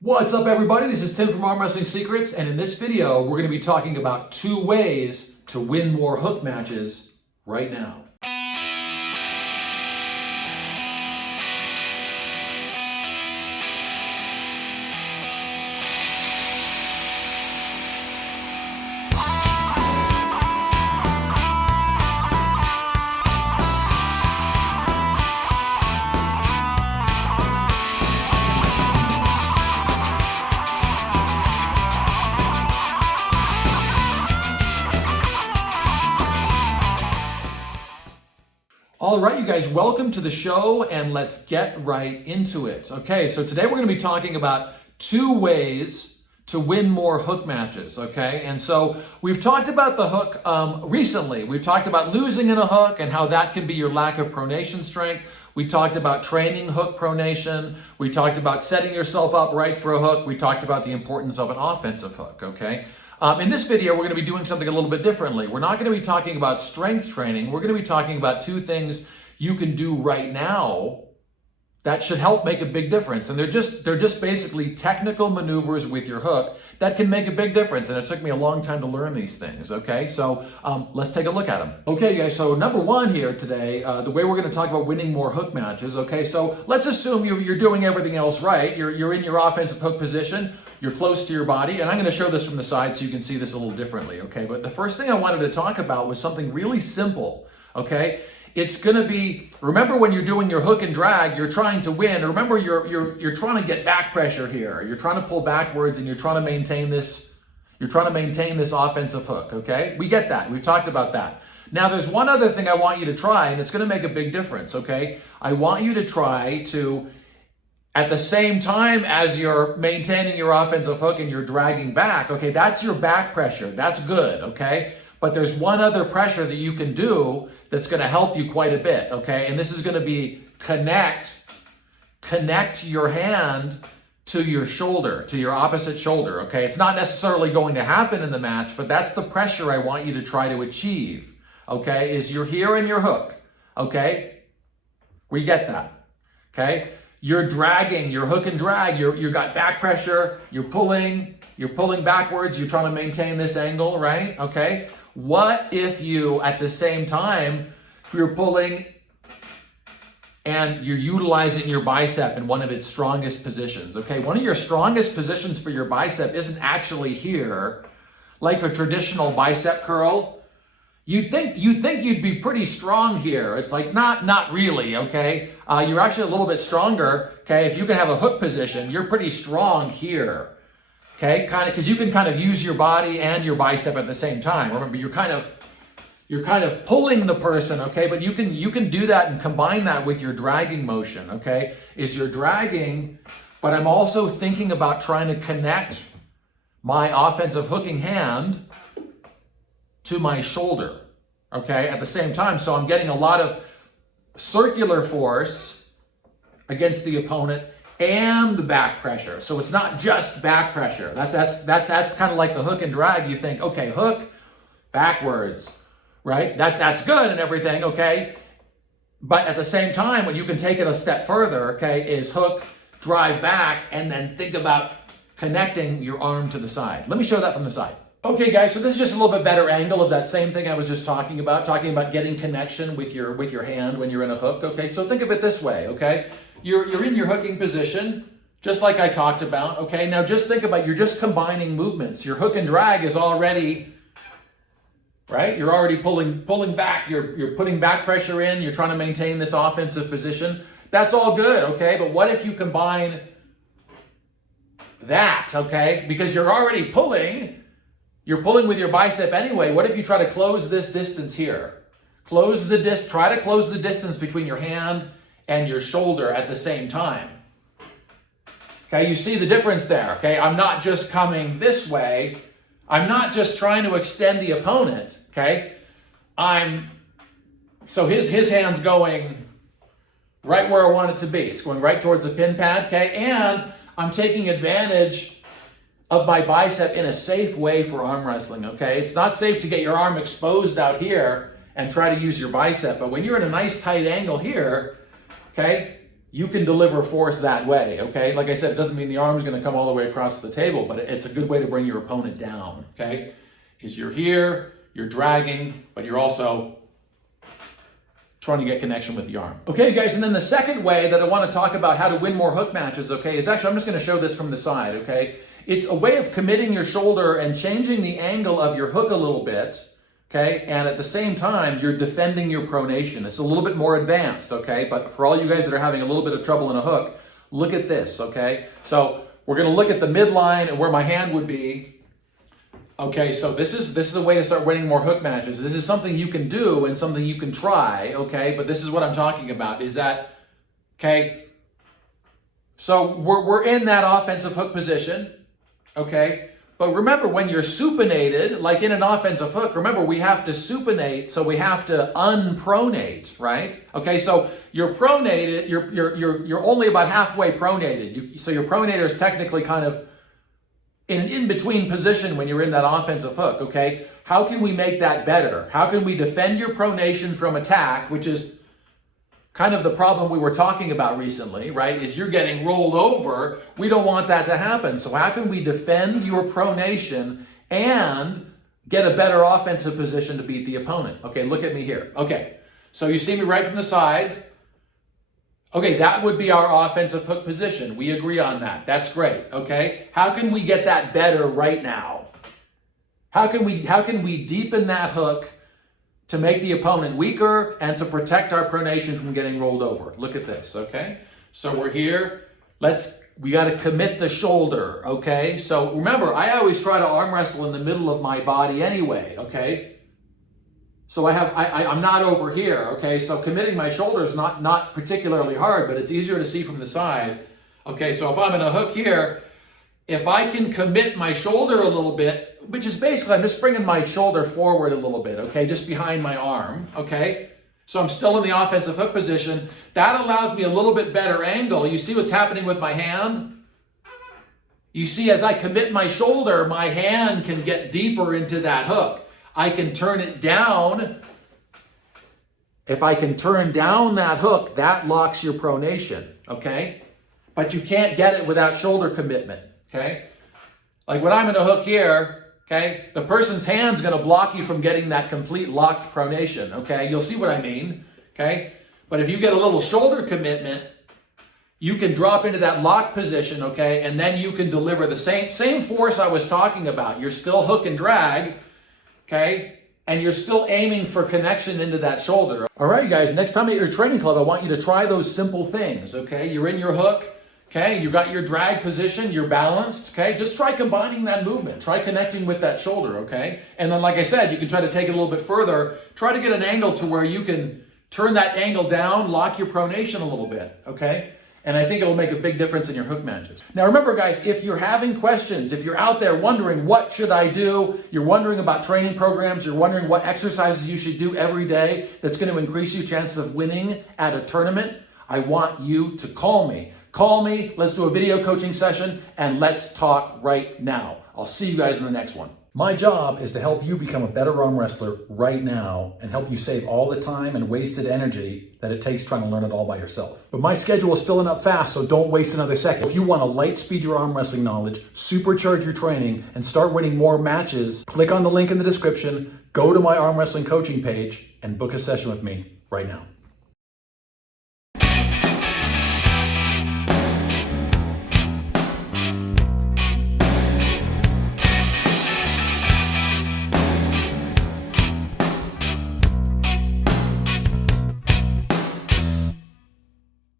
What's up, everybody? This is Tim from Arm Wrestling Secrets, and in this video, we're going to be talking about 2 ways to win more hook matches right now. All right, you guys, welcome to the show, and let's get right into it. Okay, so today we're going to be talking about 2 ways to win more hook matches, okay? And so we've talked about the hook recently. We've talked about losing in a hook and how that can be your lack of pronation strength. We talked about training hook pronation. We talked about setting yourself up right for a hook. We talked about the importance of an offensive hook, okay? In this video, we're going to be doing something a little bit differently. We're not going to be talking about strength training. We're going to be talking about 2 things you can do right now that should help make a big difference. And they're just basically technical maneuvers with your hook that can make a big difference. And it took me a long time to learn these things, okay? So let's take a look at them. Okay, guys, so number 1 here today, the way we're going to talk about winning more hook matches, okay? So let's assume you're doing everything else right. You're in your offensive hook position. You're close to your body, and I'm going to show this from the side so you can see this a little differently, okay? But the first thing I wanted to talk about was something really simple, okay? It's going to be, remember when you're doing your hook and drag, you're trying to win. Remember, you're trying to get back pressure here. You're trying to pull backwards, and you're trying to maintain this. You're trying to maintain this offensive hook, okay? We get that. We've talked about that. Now, there's one other thing I want you to try, and it's going to make a big difference, okay? I want you to try to, at the same time as you're maintaining your offensive hook and you're dragging back, okay, that's your back pressure. That's good, okay? But there's one other pressure that you can do that's going to help you quite a bit, okay? And this is going to be connect your hand to your shoulder, to your opposite shoulder, okay? It's not necessarily going to happen in the match, but that's the pressure I want you to try to achieve, okay? Is you're here in your hook, okay? We get that, okay? You're dragging, you're hook and drag, you got back pressure, you're pulling backwards, you're trying to maintain this angle, right? Okay. What if you, at the same time, you're pulling and you're utilizing your bicep in one of its strongest positions, okay? One of your strongest positions for your bicep isn't actually here, like a traditional bicep curl. You'd think you'd be pretty strong here. It's like, not really, okay? You're actually a little bit stronger, okay? If you can have a hook position, you're pretty strong here, okay? Kind of, because you can kind of use your body and your bicep at the same time. Remember, you're kind of pulling the person, okay? But you can do that and combine that with your dragging motion, okay? Is you're dragging, but I'm also thinking about trying to connect my offensive hooking hand to my shoulder, okay, at the same time. So I'm getting a lot of circular force against the opponent and the back pressure. So it's not just back pressure. That's kind of like the hook and drag. You think, okay, hook, backwards, right? That's good and everything, okay? But at the same time, when you can take it a step further, okay, is hook, drive back, and then think about connecting your arm to the side. Let me show that from the side. Okay, guys, so this is just a little bit better angle of that same thing I was just talking about getting connection with your hand when you're in a hook, okay? So think of it this way, okay? You're in your hooking position, just like I talked about, okay? Now just think about, you're just combining movements. Your hook and drag is already, right? You're already pulling back. You're putting back pressure in. You're trying to maintain this offensive position. That's all good, okay? But what if you combine that, okay? Because you're already pulling. You're pulling with your bicep anyway. What if you try to close this distance here? Try to close the distance between your hand and your shoulder at the same time. Okay, you see the difference there, okay? I'm not just coming this way. I'm not just trying to extend the opponent, okay? So his hand's going right where I want it to be. It's going right towards the pin pad, okay? And I'm taking advantage of my bicep in a safe way for arm wrestling, okay? It's not safe to get your arm exposed out here and try to use your bicep, but when you're in a nice tight angle here, okay, you can deliver force that way, okay? Like I said, it doesn't mean the arm's gonna come all the way across the table, but it's a good way to bring your opponent down, okay? Is you're here, you're dragging, but you're also trying to get connection with the arm. Okay, guys, and then the second way that I want to talk about how to win more hook matches, okay, is actually, I'm just going to show this from the side, okay? It's a way of committing your shoulder and changing the angle of your hook a little bit, okay? And at the same time, you're defending your pronation. It's a little bit more advanced, okay? But for all you guys that are having a little bit of trouble in a hook, look at this, okay? So we're going to look at the midline and where my hand would be. Okay, so this is a way to start winning more hook matches. This is something you can do and something you can try, okay? But this is what I'm talking about, is that, okay? So we're in that offensive hook position, okay? But remember, when you're supinated, like in an offensive hook, remember, we have to supinate, so we have to unpronate, right? Okay, so you're pronated, you're only about halfway pronated. So your pronator is technically kind of in an in-between position when you're in that offensive hook, okay? How can we make that better? How can we defend your pronation from attack, which is kind of the problem we were talking about recently, right? Is you're getting rolled over. We don't want that to happen. So how can we defend your pronation and get a better offensive position to beat the opponent? Okay, look at me here. Okay, so you see me right from the side. Okay, that would be our offensive hook position. We agree on that. That's great, okay? How can we get that better right now? How can we deepen that hook to make the opponent weaker and to protect our pronation from getting rolled over? Look at this, okay? So we're here. We got to commit the shoulder, okay? So remember, I always try to arm wrestle in the middle of my body anyway, okay? So I'm not over here, okay? So committing my shoulder is not particularly hard, but it's easier to see from the side. Okay, so if I'm in a hook here, if I can commit my shoulder a little bit, which is basically, I'm just bringing my shoulder forward a little bit, okay? Just behind my arm, okay? So I'm still in the offensive hook position. That allows me a little bit better angle. You see what's happening with my hand? You see, as I commit my shoulder, my hand can get deeper into that hook. I can turn it down. If I can turn down that hook, that locks your pronation, okay? But you can't get it without shoulder commitment, okay? Like when I'm in a hook here, okay, the person's hand's gonna block you from getting that complete locked pronation, okay? You'll see what I mean, okay? But if you get a little shoulder commitment, you can drop into that locked position, okay? And then you can deliver the same force I was talking about. You're still hook and drag, okay? And you're still aiming for connection into that shoulder. All right, guys, next time at your training club, I want you to try those simple things, okay? You're in your hook, okay? You got your drag position, you're balanced, okay? Just try combining that movement. Try connecting with that shoulder, okay? And then, like I said, you can try to take it a little bit further. Try to get an angle to where you can turn that angle down, lock your pronation a little bit, okay? And I think it'll make a big difference in your hook matches. Now remember, guys, if you're having questions, if you're out there wondering what should I do, you're wondering about training programs, you're wondering what exercises you should do every day that's going to increase your chances of winning at a tournament, I want you to call me. Call me, let's do a video coaching session, and let's talk right now. I'll see you guys in the next one. My job is to help you become a better arm wrestler right now and help you save all the time and wasted energy that it takes trying to learn it all by yourself. But my schedule is filling up fast, so don't waste another second. If you want to light speed your arm wrestling knowledge, supercharge your training, and start winning more matches, click on the link in the description, go to my arm wrestling coaching page, and book a session with me right now.